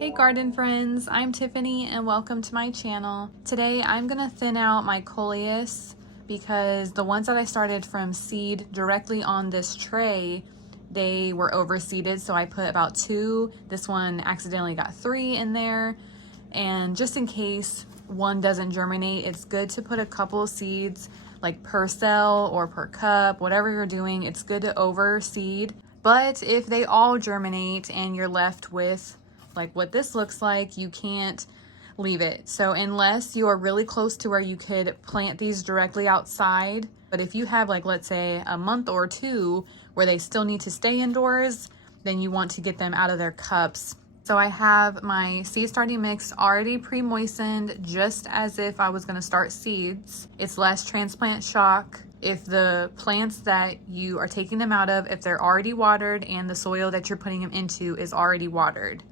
Hey garden friends, I'm Tiffany and welcome to my channel. Today I'm gonna thin out my Coleus because the ones that I started from seed directly on this tray, they were overseeded, so I put about 2. This one accidentally got 3 in there, and just in case one doesn't germinate, it's good to put a couple of seeds like per cell or per cup, whatever you're doing. It's good to overseed. But if they all germinate and you're left with like what this looks like, you can't leave it. So unless you are really close to where you could plant these directly outside, but if you have like, let's say a month or 2 where they still need to stay indoors, then you want to get them out of their cups. So I have my seed starting mix already pre-moistened, just as if I was gonna start seeds. It's less transplant shock. If the plants that you are taking them out of, if they're already watered and the soil that you're putting them into is already watered.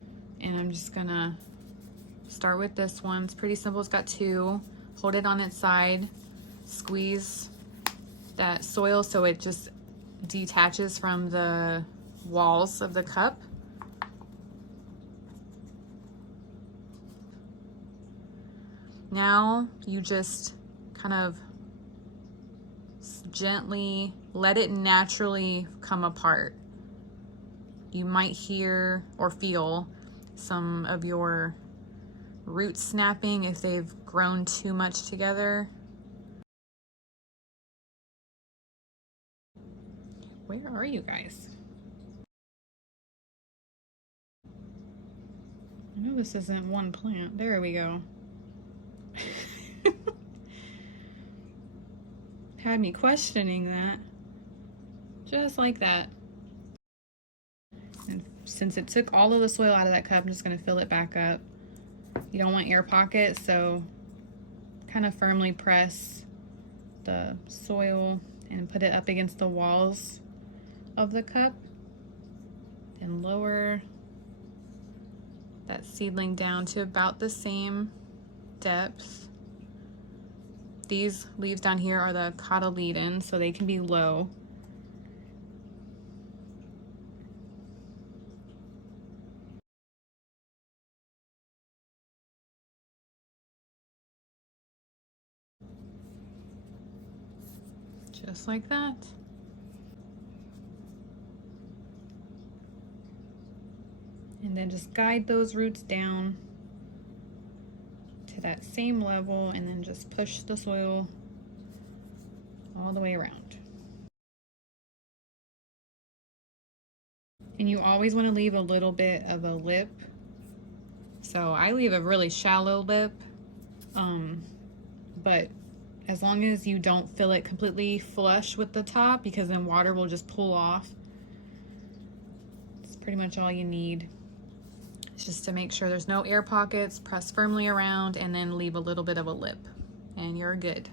And I'm just gonna start with this one. It's pretty simple, it's got 2. Hold it on its side, squeeze that soil so it just detaches from the walls of the cup. Now you just kind of gently let it naturally come apart. You might hear or feel some of your roots snapping if they've grown too much together. Where are you guys? I know this isn't one plant. There we go. Had me questioning that. Just like that. And since it took all of the soil out of that cup, I'm just gonna fill it back up. You don't want air pockets, so kind of firmly press the soil and put it up against the walls of the cup. Then lower that seedling down to about the same depth. These leaves down here are the cotyledons, so they can be low. Just like that. And then just guide those roots down to that same level and then just push the soil all the way around. And you always want to leave a little bit of a lip. So I leave a really shallow lip, but as long as you don't fill it completely flush with the top, because then water will just pull off. It's pretty much all you need. It's just to make sure there's no air pockets, press firmly around, and then leave a little bit of a lip, and you're good.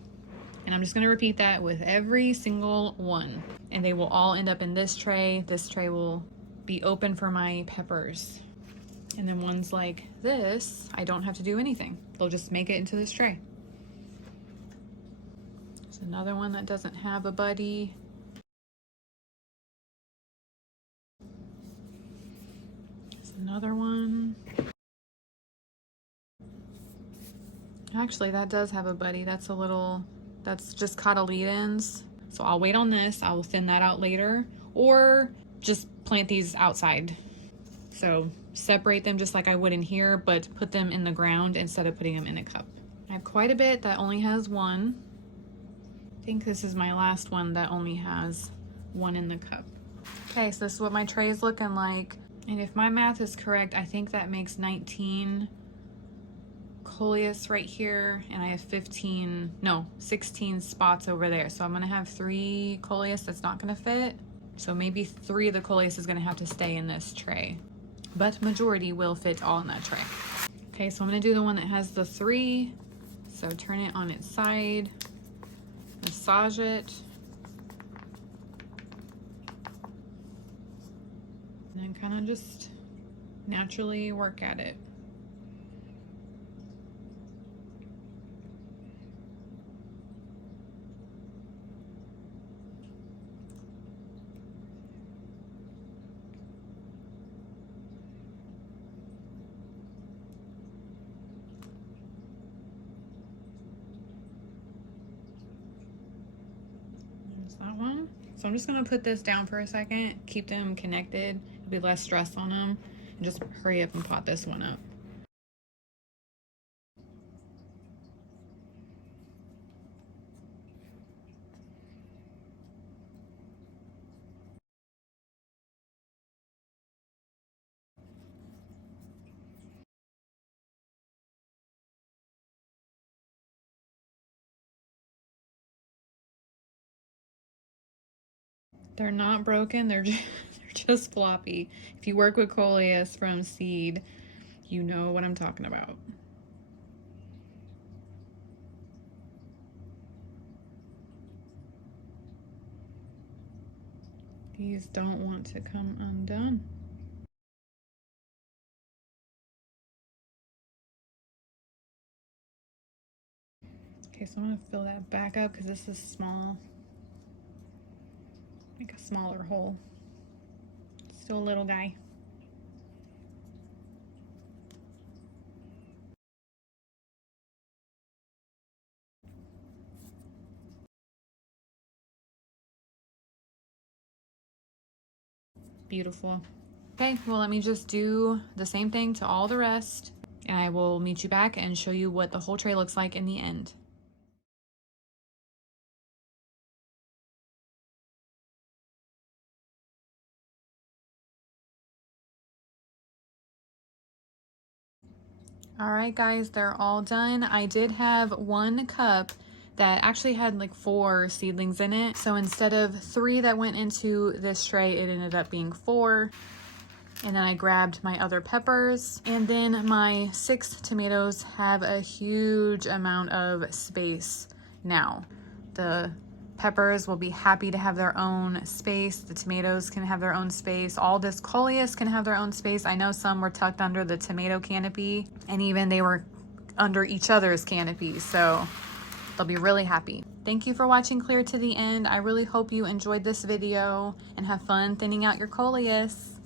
And I'm just gonna repeat that with every single one. And they will all end up in this tray. This tray will be open for my peppers. And then ones like this, I don't have to do anything. They'll just make it into this tray. There's another one that doesn't have a buddy. There's another one. Actually, that does have a buddy. That's just cotyledons. So I'll wait on this. I will thin that out later, or just plant these outside. So separate them just like I would in here, but put them in the ground instead of putting them in a cup. I have quite a bit that only has 1. I think this is my last one that only has 1 in the cup. Okay, so this is what my tray is looking like. And if my math is correct, I think that makes 19 Coleus right here, and I have 16 spots over there. So I'm gonna have 3 Coleus that's not gonna fit. So maybe 3 of the Coleus is gonna have to stay in this tray, but majority will fit all in that tray. Okay, so I'm gonna do the one that has the 3. So turn it on its side, massage it, and then kind of just naturally work at it. So I'm just gonna put this down for a second, keep them connected, be less stress on them, and just hurry up and pot this one up. They're not broken, they're just floppy. If you work with Coleus from seed, you know what I'm talking about. These don't want to come undone. Okay, so I'm gonna fill that back up because this is small. Make a smaller hole. Still a little guy. Beautiful. Okay, well, let me just do the same thing to all the rest, and I will meet you back and show you what the whole tray looks like in the end. All right, guys, they're all done. I did have one cup that actually had like 4 seedlings in it. So instead of 3 that went into this tray, it ended up being 4. And then I grabbed my other peppers. And then my 6 tomatoes have a huge amount of space now. The peppers will be happy to have their own space. The tomatoes can have their own space. All this Coleus can have their own space. I know some were tucked under the tomato canopy, and even they were under each other's canopy. So they'll be really happy. Thank you for watching clear to the end. I really hope you enjoyed this video and have fun thinning out your Coleus.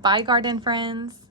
Bye, garden friends.